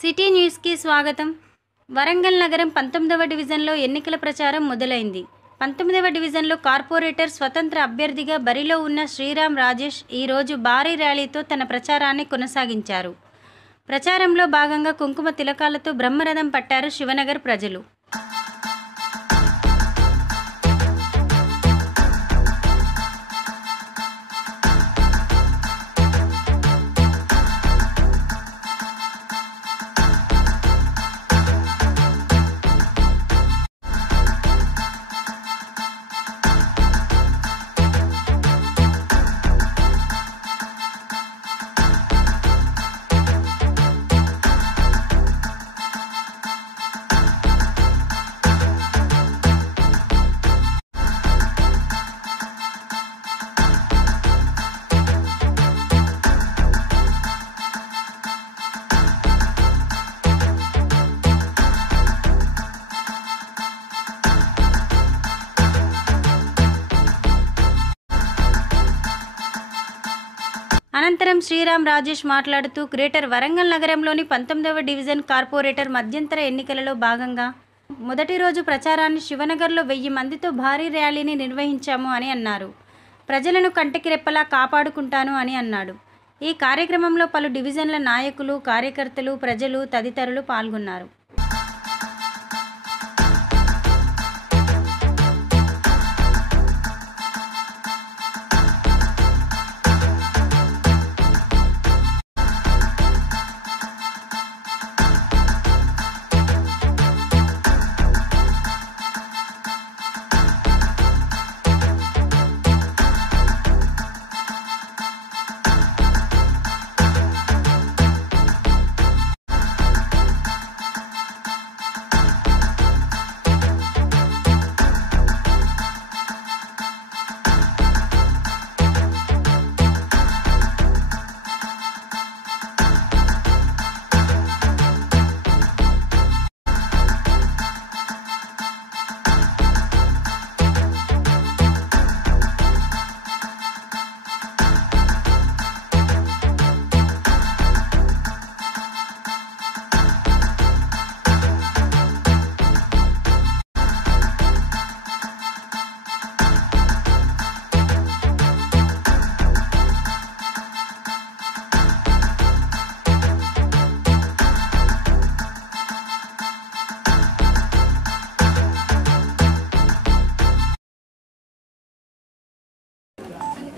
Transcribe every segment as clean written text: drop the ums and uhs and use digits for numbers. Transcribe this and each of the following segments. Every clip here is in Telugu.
సిటీ న్యూస్కి స్వాగతం. వరంగల్ నగరం 19వ డివిజన్లో ఎన్నికల ప్రచారం మొదలైంది. 19వ డివిజన్లో కార్పొరేటర్ స్వతంత్ర అభ్యర్థిగా బరిలో ఉన్న శ్రీరామ్ రాజేష్ ఈరోజు భారీ ర్యాలీతో తన ప్రచారాన్ని కొనసాగించారు. ప్రచారంలో భాగంగా కుంకుమ తిలకాలతో బ్రహ్మరథం పట్టారు శివనగర్ ప్రజలు. అనంతరం శ్రీరామ్ రాజేష్ మాట్లాడుతూ గ్రేటర్ వరంగల్ నగరంలోని 19వ డివిజన్ కార్పొరేటర్ మధ్యంతర ఎన్నికలలో భాగంగా మొదటి రోజు ప్రచారాన్ని శివనగర్లో 1000 మందితో భారీ ర్యాలీని నిర్వహించాము అని అన్నారు. ప్రజలను కంటికి రెప్పలా కాపాడుకుంటాను అని అన్నాడు. ఈ కార్యక్రమంలో పలు డివిజన్ల నాయకులు, కార్యకర్తలు, ప్రజలు తదితరులు పాల్గొన్నారు.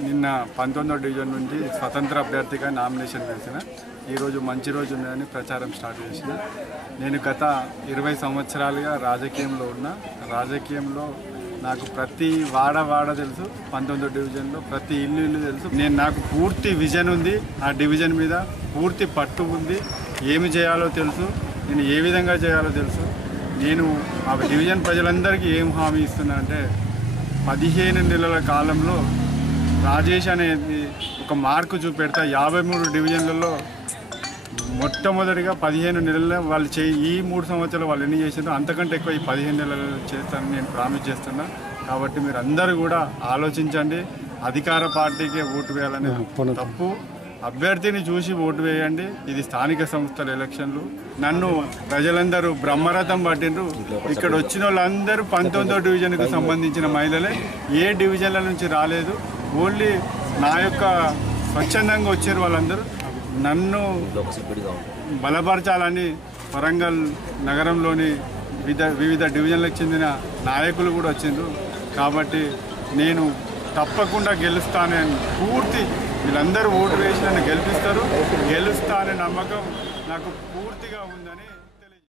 నిన్న 19వ డివిజన్ నుంచి స్వతంత్ర అభ్యర్థిగా నామినేషన్ వేసిన ఈరోజు మంచి రోజు ఉందని ప్రచారం స్టార్ట్ చేసిన. నేను గత 20 సంవత్సరాలుగా రాజకీయంలో ఉన్నా. రాజకీయంలో నాకు ప్రతి వాడ తెలుసు, 19వ డివిజన్లో ప్రతి ఇల్లు తెలుసు. నాకు పూర్తి విజన్ ఉంది, ఆ డివిజన్ మీద పూర్తి పట్టు ఉంది. ఏమి చేయాలో తెలుసు, నేను ఏ విధంగా చేయాలో తెలుసు. నేను ఆ డివిజన్ ప్రజలందరికీ ఏం హామీ ఇస్తున్నా అంటే 15 నెలల కాలంలో రాజేష్ అనేది ఒక మార్కు చూపెడతా. 53 డివిజన్లలో మొట్టమొదటిగా 15 నెలల్లో వాళ్ళు ఈ 3 సంవత్సరాలు వాళ్ళు ఎన్ని చేసిందో అంతకంటే ఎక్కువ ఈ 15 నెలలు చేస్తానని నేను ప్రామిస్ చేస్తున్నా. కాబట్టి మీరు అందరూ కూడా ఆలోచించండి. అధికార పార్టీకే ఓటు వేయాలని తప్పు. అభ్యర్థిని చూసి ఓటు వేయండి. ఇది స్థానిక సంస్థల ఎలక్షన్లు. నన్ను ప్రజలందరూ బ్రహ్మరథం పట్టిండ్రు. ఇక్కడ వచ్చిన వాళ్ళందరూ 19వ డివిజన్కు సంబంధించిన మహిళలే. ఏ డివిజన్ల నుంచి రాలేదు. ఓన్లీ నా యొక్క స్వచ్ఛందంగా వచ్చారు వాళ్ళందరూ. నన్ను బలపరచాలని వరంగల్ నగరంలోని వివిధ డివిజన్లకు చెందిన నాయకులు కూడా వచ్చిండ్రు. కాబట్టి నేను తప్పకుండా గెలుస్తానని పూర్తి వీళ్ళందరూ ఓటు వేసి నన్ను గెలిపిస్తారు. గెలుస్తా అనే నమ్మకం నాకు పూర్తిగా ఉందని